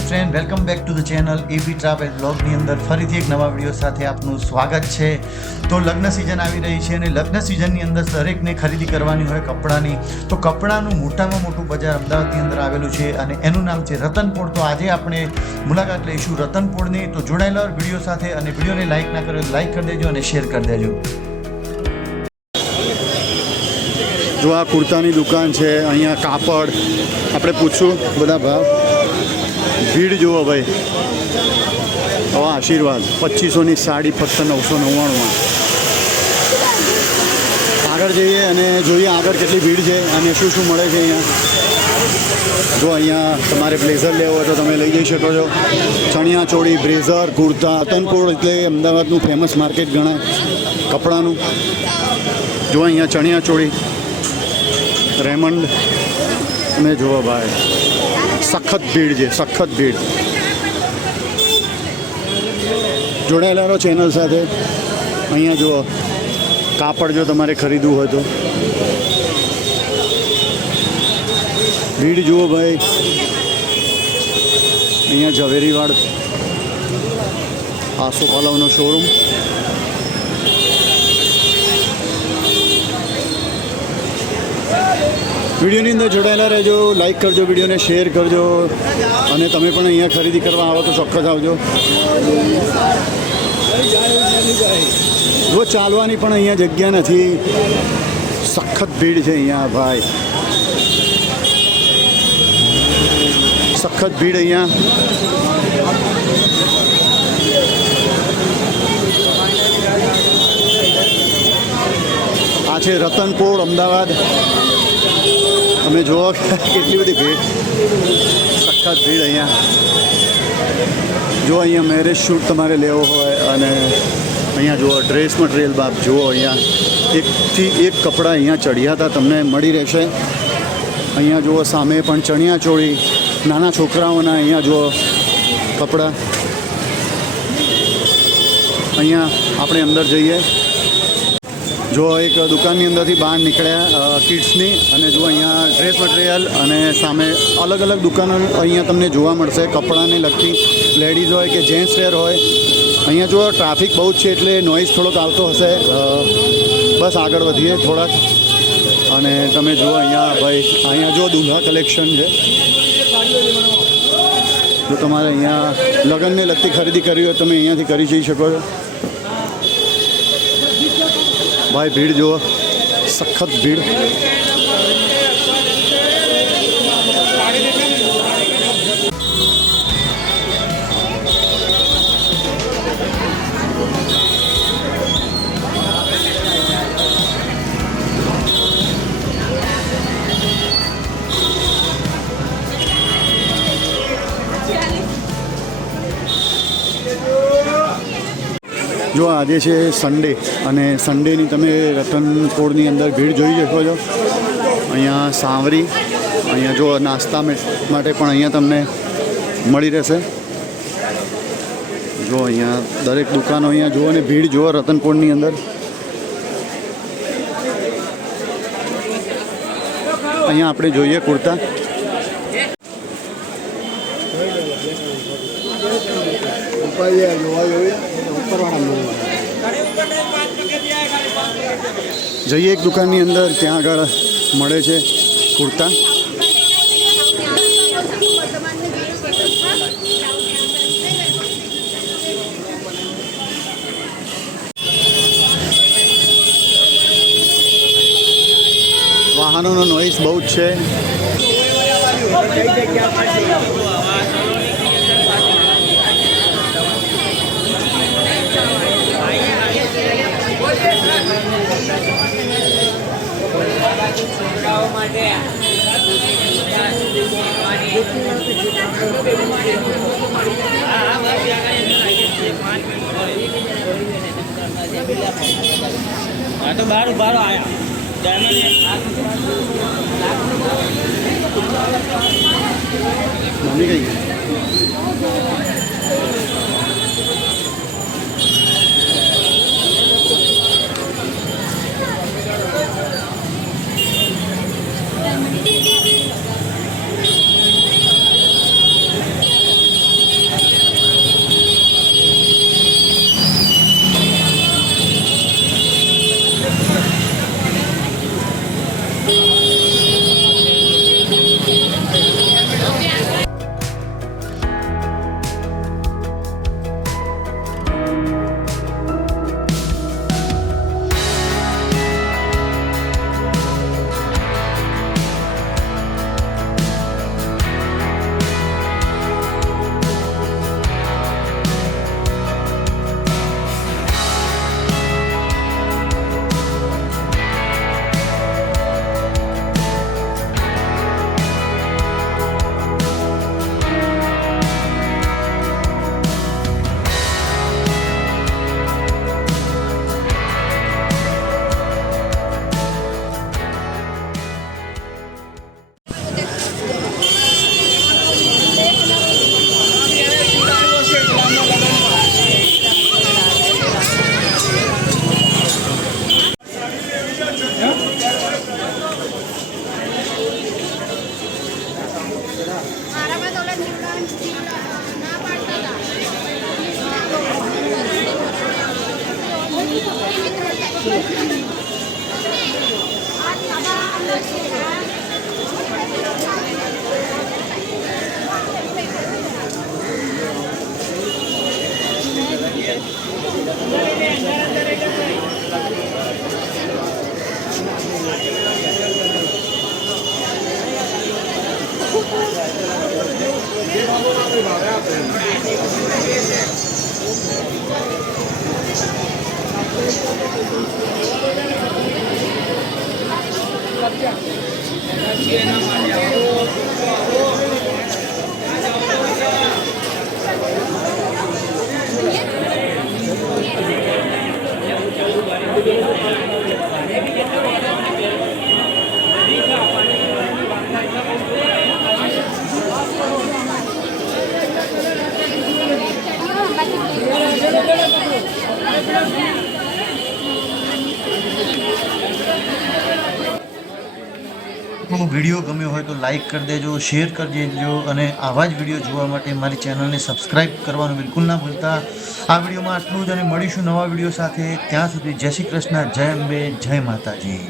My friend, welcome back to the channel AB travel બ્લોગની અંદર ફરીથી એક નવા વિડીયો સાથે આપનું સ્વાગત છે। તો લગ્ન સિઝન આવી રહી છે અને લગ્ન સિઝનની અંદર દરેકને ખરીદી કરવાની હોય કપડાની। તો કપડાનું મોટામાં મોટું બજાર અમદાવાદની અંદર આવેલું છે અને એનું નામ છે રતનપોળ। તો આજે આપણે મુલાકાત લઈશું રતનપોળની। તો જોડાયેલા વિડીયો સાથે અને વિડીયોને લાઇક ના કર્યો તો લાઇક કરી દેજો અને શેર કરી દેજો। જો આ કુર્તાની દુકાન છે, અહીંયા કાપડ આપણે પૂછશું બધા ભાવ। ભીડ જુઓ ભાઈ, હવે આશીર્વાદ 2500ની સાડી ફક્ત 999માં। આગળ જઈએ અને જોઈએ આગળ કેટલી ભીડ છે અને શું શું મળે છે અહીંયા। જો અહીંયા તમારે બ્લેઝર લેવો હોય તો તમે લઈ જઈ શકો છો। ચણિયા ચોળી, બ્લેઝર, કુર્તા। રતનપોળ એટલે અમદાવાદનું ફેમસ માર્કેટ ગણાય કપડાનું। જો અહીંયા ચણિયા ચોળી, રેમંડ અને જુઓ ભાઈ સખત ભીડ છે, સખત ભીડ। જોડાયેલા રહો ચેનલ સાથે। અહીંયા જુઓ કાપડ જો તમારે ખરીદવું હોય તો ભીડ જુઓ ભાઈ। અહીંયા ઝવેરીવાડ આસોપાલવનો શોરૂમ। વિડીયોની અંદર જોડાયેલા રહેજો, લાઈક કરજો, વિડીયોને શેર કરજો અને તમે પણ અહીંયા ખરીદી કરવા આવો તો ચોક્કસ આવજો। જો ચાલવાની પણ અહીંયા જગ્યા નથી, સખત ભીડ છે અહીંયા ભાઈ, સખત ભીડ અહીંયા। આ છે રતનપોળ અમદાવાદ। તમે જુઓ કેટલી બધી ભીડ, સખત ભીડ અહીંયા। જો અહીંયા મેરેજ શૂટ તમારે લેવો હોય અને અહીંયા જુઓ ડ્રેસ મટીરિયલ બાપ જુઓ, અહીંયા એકથી એક કપડાં અહીંયા ચડિયાતા તમને મળી રહેશે। અહીંયા જુઓ સામે પણ ચણિયા ચોળી, નાના છોકરાઓના અહીંયા જુઓ કપડાં। અહીંયા આપણે અંદર જઈએ। જો એક દુકાનની અંદરથી બહાર નીકળ્યા કિડ્સની અને જો અહીંયા ડ્રેસ મટીરિયલ અને સામે અલગ અલગ દુકાનો અહીંયા તમને જોવા મળશે કપડાને લગતી, લેડીઝ હોય કે જેન્ટ્સ વેર હોય। અહીંયા જો ટ્રાફિક બહુ જ છે એટલે નોઇઝ થોડોક આવતો હશે। બસ આગળ વધીએ થોડાક અને તમે જુઓ અહીંયા ભાઈ, અહીંયા જો દુલ્હા કલેક્શન છે। જો તમારે અહીંયા લગ્નને લગતી ખરીદી કરવી હોય તમે અહીંયાથી કરી જઈ શકો છો ભાઈ। ભીડ જુઓ, સખત ભીડ। જો આજે છે સન્ડે અને સન્ડેની તમે રતનપોળની અંદર ભીડ જોઈ શકો છો। અહીંયા સાંવરી, અહીંયા જો નાસ્તા માટે પણ અહીંયા તમને મળી રહેશે। જો અહીંયા દરેક દુકાનો અહીંયા જુઓ અને ભીડ જુઓ રતનપોળની અંદર। અહીંયા આપણે જોઈએ કુર્તા। જઈએ એક દુકાનની અંદર, ત્યાં આગળ મળે છે કુર્તા। વાહનોનો નોઇઝ બહુ જ છે। तो बाहर बाहर आया मम्मी गई તો વિડીયો ગમ્યો હોય તો લાઈક કરી દેજો, શેર કરી દેજો અને આવા જ વિડીયો જોવા માટે મારી ચેનલને સબસ્ક્રાઈબ કરવાનું બિલકુલ ના ભૂલતા. આ વિડીયોમાં આટલું જ અને મળીશું નવા વિડીયો સાથે. ત્યાં સુધી જય શ્રી કૃષ્ણ, જય અંબે, જય માતાજી.